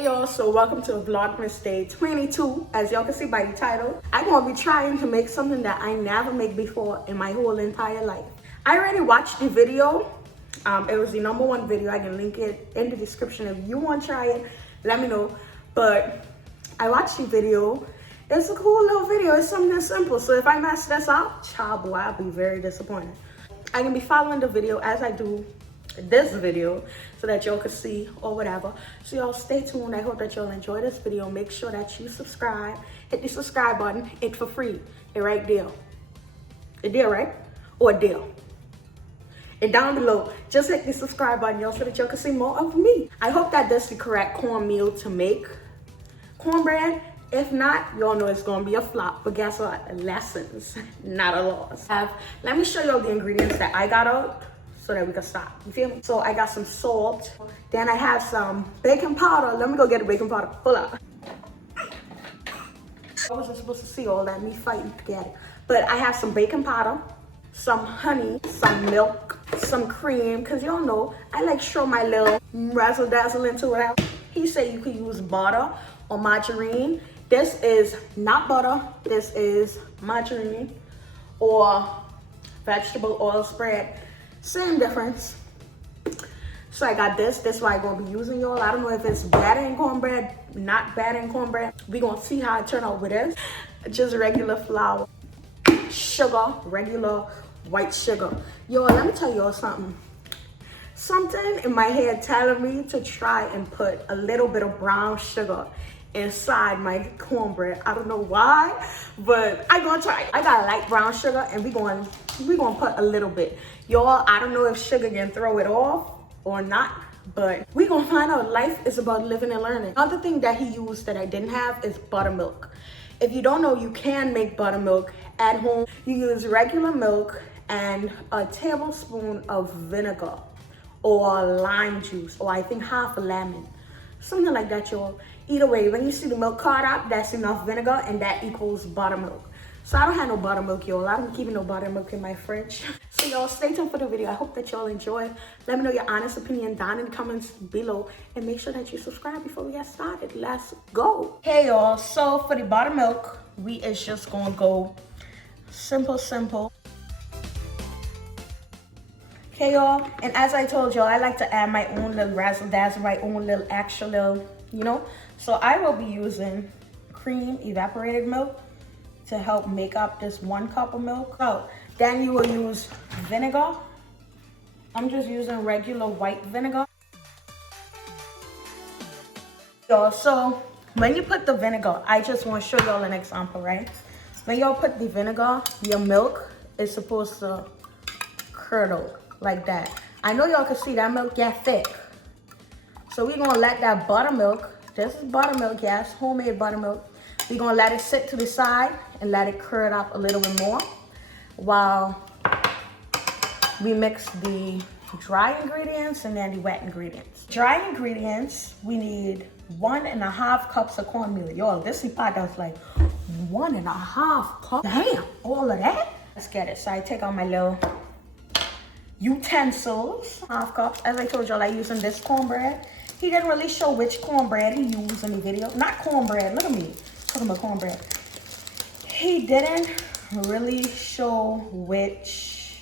Hey y'all, so welcome to Vlogmas Day 22. As y'all can see by the title, I'm gonna be trying to make something that I never made before in my whole entire life. I already watched the video. It was the #1 video. I can link it in the description. If you want to try it, let me know. But I watched the video. It's a cool little video. It's something that's simple. So if I mess this up, child boy, I'll be very disappointed. I can be following the video as I do this video so that y'all can see or whatever. So y'all stay tuned. I hope that y'all enjoy this video. Make sure that you subscribe. Hit the subscribe button. It's for free. It right there. It there, right? Or there. And down below, just hit the subscribe button, y'all, so that y'all can see more of me. I hope that that's the correct cornmeal to make cornbread. If not, y'all know it's gonna be a flop. But guess what? Lessons, not a loss. Let me show y'all the ingredients that I got out so that we can start. You feel me? So I got some salt. Then I have some baking powder. Let me go get the baking powder. Pull out. I wasn't supposed to see all that, me fighting to get it. But I have some baking powder, some honey, some milk, some cream, because y'all know I like show my little razzle dazzle into it. He said you could use butter or margarine. This is not butter, this is margarine or vegetable oil spread. Same difference. So I got this is what I'm gonna be using, y'all. I don't know if it's better in cornbread, not bad in cornbread. We're gonna see how it turn out with this. Just regular flour, sugar, regular white sugar. Y'all, let me tell y'all something. Something in my head telling me to try and put a little bit of brown sugar inside my cornbread. I don't know why, but I'm gonna try it. I got light brown sugar and we're gonna put a little bit. Y'all, I don't know if sugar can throw it off or not, but we're gonna find out. Life is about living and learning. Another thing that he used that I didn't have is buttermilk. If you don't know, you can make buttermilk at home. You use regular milk and a tablespoon of vinegar or lime juice, or I think half a lemon, something like that, y'all. Either way, when you see the milk card up, that's enough vinegar and that equals buttermilk. So I don't have no buttermilk, y'all. I don't keep no buttermilk in my fridge. So y'all stay tuned for the video. I hope that y'all enjoy. Let me know your honest opinion down in the comments below, and make sure that you subscribe before we get started. Let's go. Hey y'all, so for the buttermilk, we is just gonna go simple. Okay y'all, and as I told y'all, I like to add my own little razzle dazzle, my own little extra little, you know. So I will be using cream, evaporated milk, to help make up this 1 cup of milk. So then you will use vinegar. I'm just using regular white vinegar. So when you put the vinegar, I just want to show y'all an example, right? When y'all put the vinegar, your milk is supposed to curdle like that. I know y'all can see that milk get thick. So we're gonna let that buttermilk, this is buttermilk, yes, homemade buttermilk. We're gonna let it sit to the side and let it curd up a little bit more while we mix the dry ingredients and then the wet ingredients. Dry ingredients, we need 1.5 cups of cornmeal. Y'all, this is the part that's like 1.5 cups. Damn, all of that? Let's get it. So I take out my little utensils, 1/2 cup. As I told y'all, I using this cornbread. He didn't really show which cornbread he used in the video. Not cornbread, look at me, talking about cornbread. He didn't really show which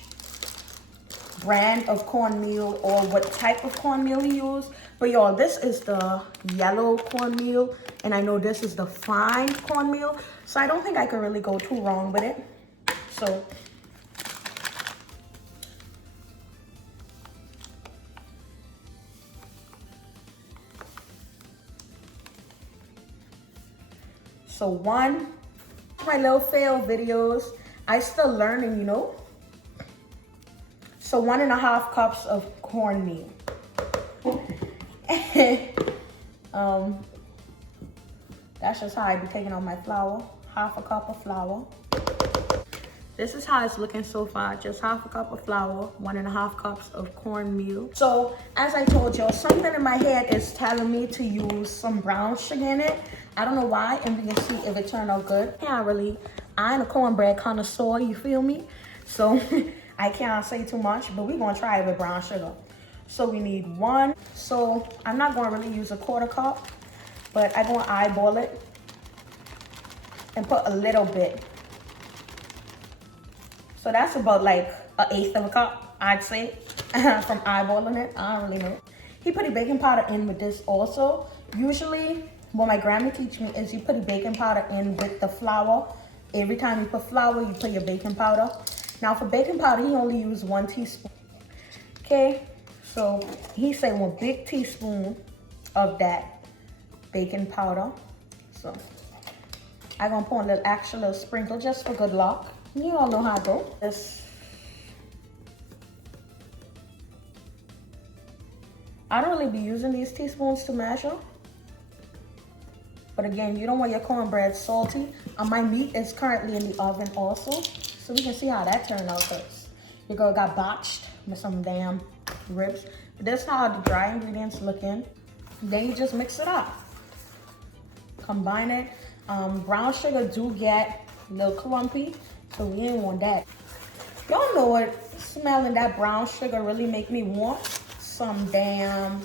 brand of cornmeal or what type of cornmeal he used. But y'all, this is the yellow cornmeal, and I know this is the fine cornmeal. So I don't think I could really go too wrong with it. So one of my little fail videos, I still learning, you know. So 1.5 cups of cornmeal. That's just how I be taking out my flour. 1/2 cup of flour. This is how it's looking so far. Just 1/2 cup of flour, 1.5 cups of cornmeal. So as I told y'all, something in my head is telling me to use some brown sugar in it. I don't know why, and we can see if it turned out good. I ain't a cornbread connoisseur, you feel me? So I can't say too much, but we're gonna try it with brown sugar. So we need 1. So I'm not gonna really use a 1/4 cup. but I'm gonna eyeball it and put a little bit. So that's about like 1/8 of a cup, I'd say, from eyeballing it. I don't really know. He put the baking powder in with this also. Usually, what my grandma teach me is you put the baking powder in with the flour. Every time you put flour, you put your baking powder. Now for baking powder, he only used 1 teaspoon. Okay, so he said 1 big teaspoon of that baking powder. So I'm gonna put a little extra little sprinkle just for good luck. You all know how to go. This, I don't really be using these teaspoons to measure. But again, you don't want your cornbread salty. My meat is currently in the oven also. So we can see how that turned out first. Your girl got botched with some damn ribs. But that's how the dry ingredients look in. Then you just mix it up. Combine it. Brown sugar do get a little clumpy. So we didn't want that. Y'all know what smelling that brown sugar really make me want? Some damn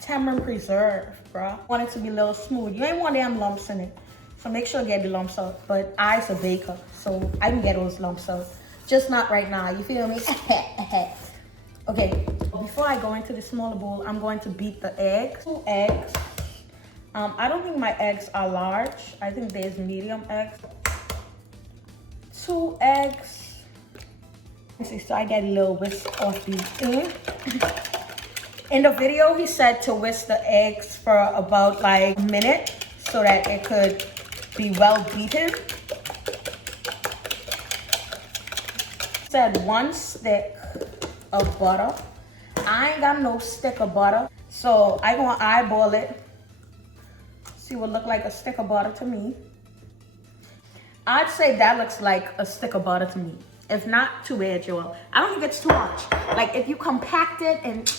tamarind preserve, bro. Want it to be a little smooth. You ain't want damn lumps in it. So make sure you get the lumps out. But I's a baker, so I can get those lumps out. Just not right now, you feel me? Okay, before I go into the smaller bowl, I'm going to beat the eggs. 2 eggs. I don't think my eggs are large. I think there's medium eggs. 2 eggs. So I get a little whisk of the egg. In the video, he said to whisk the eggs for about like a minute so that it could be well beaten. He said 1 stick of butter. I ain't got no stick of butter, so I'm gonna eyeball it. See what look like a stick of butter to me. I'd say that looks like a stick of butter to me. If not, too bad, y'all. I don't think it's too much. Like if you compact it and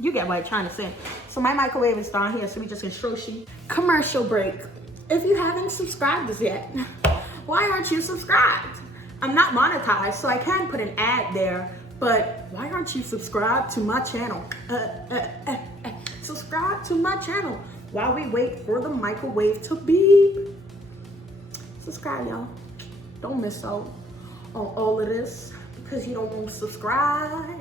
you get what I'm trying to say. So my microwave is down here, so we just can show you. Commercial break. If you haven't subscribed us yet, why aren't you subscribed? I'm not monetized, so I can put an ad there, but why aren't you subscribed to my channel? Subscribe to my channel while we wait for the microwave to beep. Subscribe, y'all. Don't miss out on all of this because you don't want to subscribe.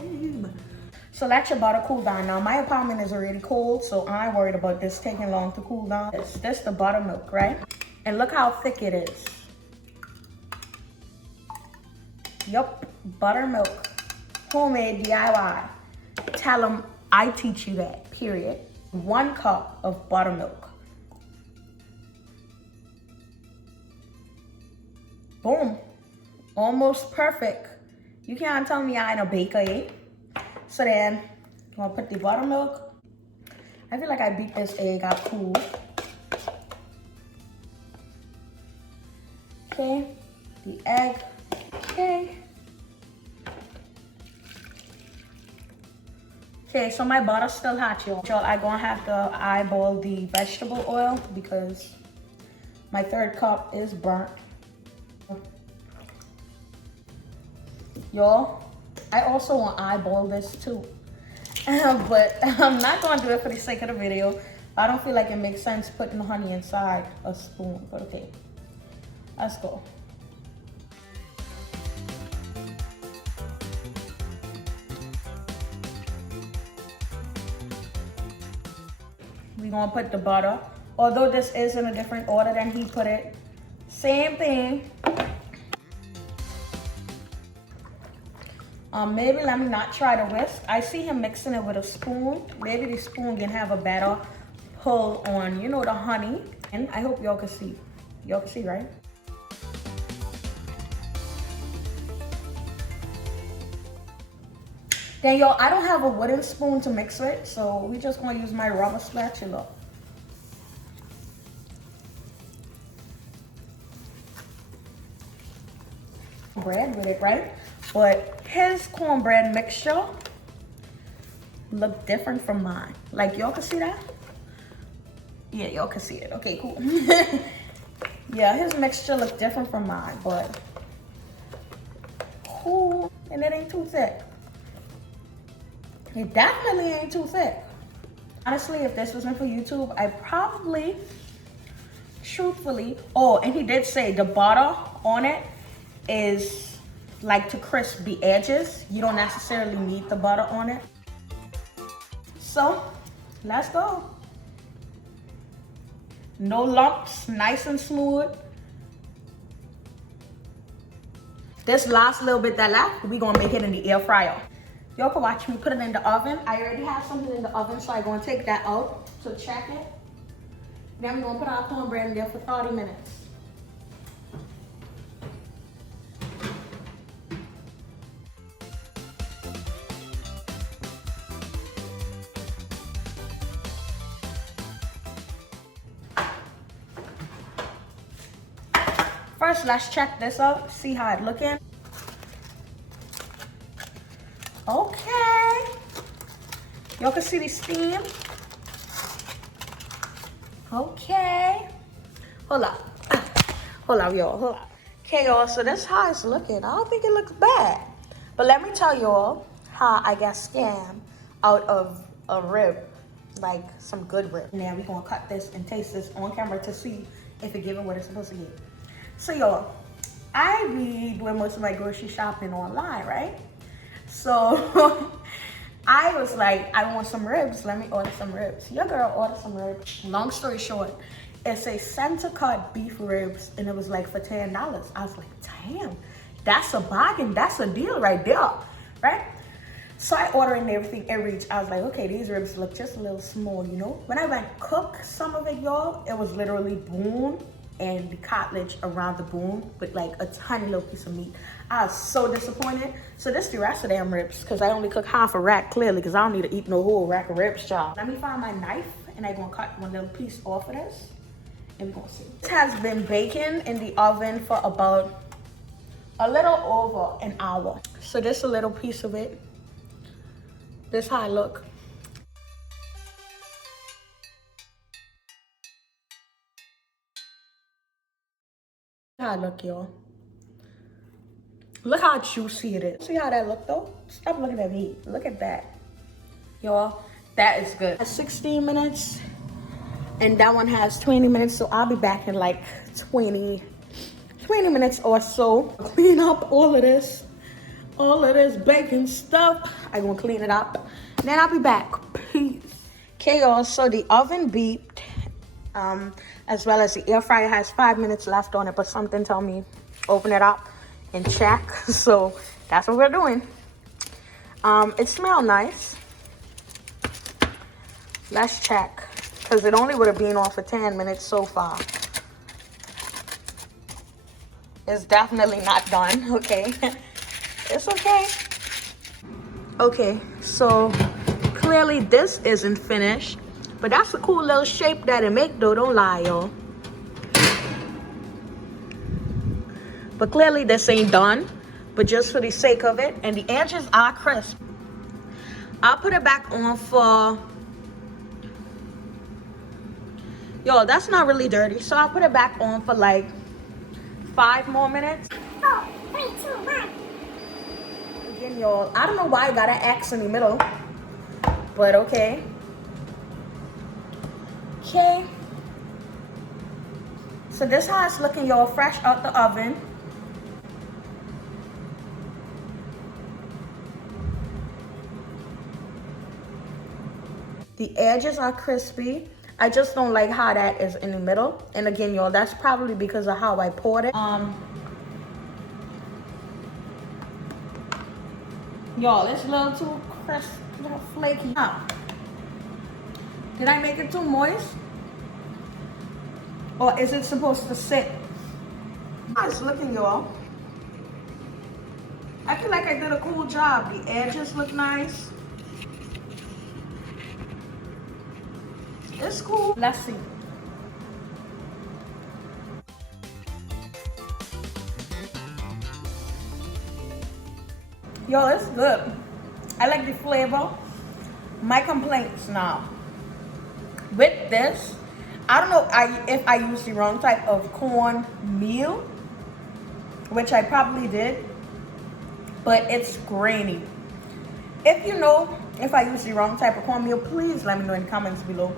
So let your butter cool down. Now my apartment is already cold, so I ain't worried about this taking long to cool down. This the buttermilk, right? And look how thick it is. Yup, buttermilk, homemade DIY. Tell them I teach you that, period. 1 cup of buttermilk. Boom, almost perfect. You can't tell me I ain't a baker, eh? So then, I'm gonna put the buttermilk. I feel like I beat this egg up cool. Okay, the egg, okay. Okay, so my butter's still hot, y'all. I'm gonna have to eyeball the vegetable oil because my 3rd cup is burnt. Y'all, I also want to eyeball this too. But I'm not going to do it for the sake of the video. I don't feel like it makes sense putting the honey inside a spoon. But okay, let's go. We're going to put the butter. Although this is in a different order than he put it. Same thing. Maybe let me not try to whisk. I see him mixing it with a spoon. Maybe the spoon can have a better pull on, you know, the honey. And I hope y'all can see. Y'all can see, right? Then y'all, I don't have a wooden spoon to mix with, so we just gonna use my rubber spatula. Bread with it, right? But his cornbread mixture look different from mine. Like y'all can see that? Yeah, y'all can see it. Okay, cool. Yeah, his mixture look different from mine, but cool. And it ain't too thick. It definitely ain't too thick. Honestly, if this wasn't for YouTube, I probably, truthfully, oh, and he did say the butter on it is like to crisp the edges. You don't necessarily need the butter on it. So, let's go. No lumps, nice and smooth. This last little bit that left, we're gonna make it in the air fryer. Y'all can watch me put it in the oven. I already have something in the oven, so I'm gonna take that out to check it. Then we're gonna put our cornbread in there for 30 minutes. First, let's check this out, see how it's looking. Okay. Y'all can see the steam. Okay. Hold up. Hold up, y'all. Hold up. Okay, y'all. So that's how it's looking. I don't think it looks bad. But let me tell y'all how I got scammed out of a rib. Like some good rib. Now we're going to cut this and taste this on camera to see if it's giving what it's supposed to give. So, y'all, I be doing most of my grocery shopping online, right? So I was like, I want some ribs. Let me order some ribs. Your girl ordered some ribs. Long story short, it's a center cut beef ribs, and it was like for $10. I was like, damn, that's a bargain. That's a deal right there, right? So I ordered and everything. It reached. I was like, okay, these ribs look just a little small, you know. When I went cook some of it, y'all, it was literally bone and the cartilage around the bone with like a tiny little piece of meat. I was so disappointed. So this the rest of them ribs, because I only cook half a rack clearly, because I don't need to eat no whole rack of ribs, y'all. Let me find my knife, and I'm gonna cut one little piece off of this, and we're gonna see. This has been baking in the oven for about a little over an hour. So this a little piece of it. This how I look. How I look, y'all. Look how juicy it is. See how that look though? Stop looking at me. Look at that. Y'all, that is good. 16 minutes, and that one has 20 minutes, so I'll be back in like 20 minutes or so. Clean up all of this bacon stuff. I'm gonna clean it up, then I'll be back. Peace. Okay, y'all, so the oven beeped, as well as the air fryer has 5 minutes left on it, but something told me open it up and check. So that's what we're doing. It smells nice. Let's check, because it only would have been on for 10 minutes so far. It's definitely not done. Okay. It's okay. Okay, so clearly this isn't finished, but that's a cool little shape that it make though, don't lie, y'all. But clearly this ain't done, but just for the sake of it, and the edges are crisp. I'll put it back on for, yo, that's not really dirty, so I'll put it back on for like 5 more minutes. 4, 3, 2, 1. Again, y'all, I don't know why I got an X in the middle, but okay. Okay. So this how it's looking, y'all, fresh out the oven. The edges are crispy. I just don't like how that is in the middle. And again, y'all, that's probably because of how I poured it. Y'all, it's a little too crisp, a little flaky. Did I make it too moist? Or is it supposed to sit? How it's looking, y'all. I feel like I did a cool job. The edges look nice. It's cool. Let's see. Yo, it's good. I like the flavor. My complaints now. With this, I don't know if I used the wrong type of corn meal, which I probably did, but it's grainy. If you know if I use the wrong type of cornmeal, please let me know in the comments below.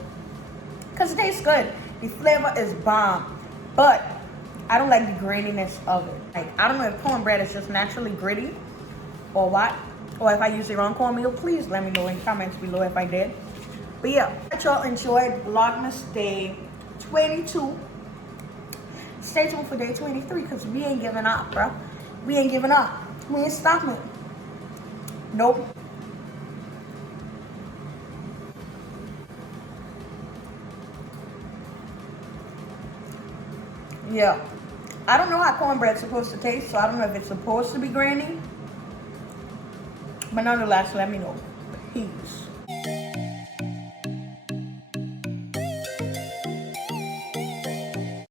Because it tastes good. The flavor is bomb. But I don't like the graininess of it. Like, I don't know if cornbread is just naturally gritty or what. Or if I use the wrong cornmeal, please let me know in the comments below if I did. But yeah, I hope y'all enjoyed Vlogmas Day 22. Stay tuned for day 23 because we ain't giving up, bro. We ain't giving up. We ain't stopping. Nope. Yeah. I don't know how cornbread's supposed to taste, so I don't know if it's supposed to be grainy. But nonetheless, let me know. Peace.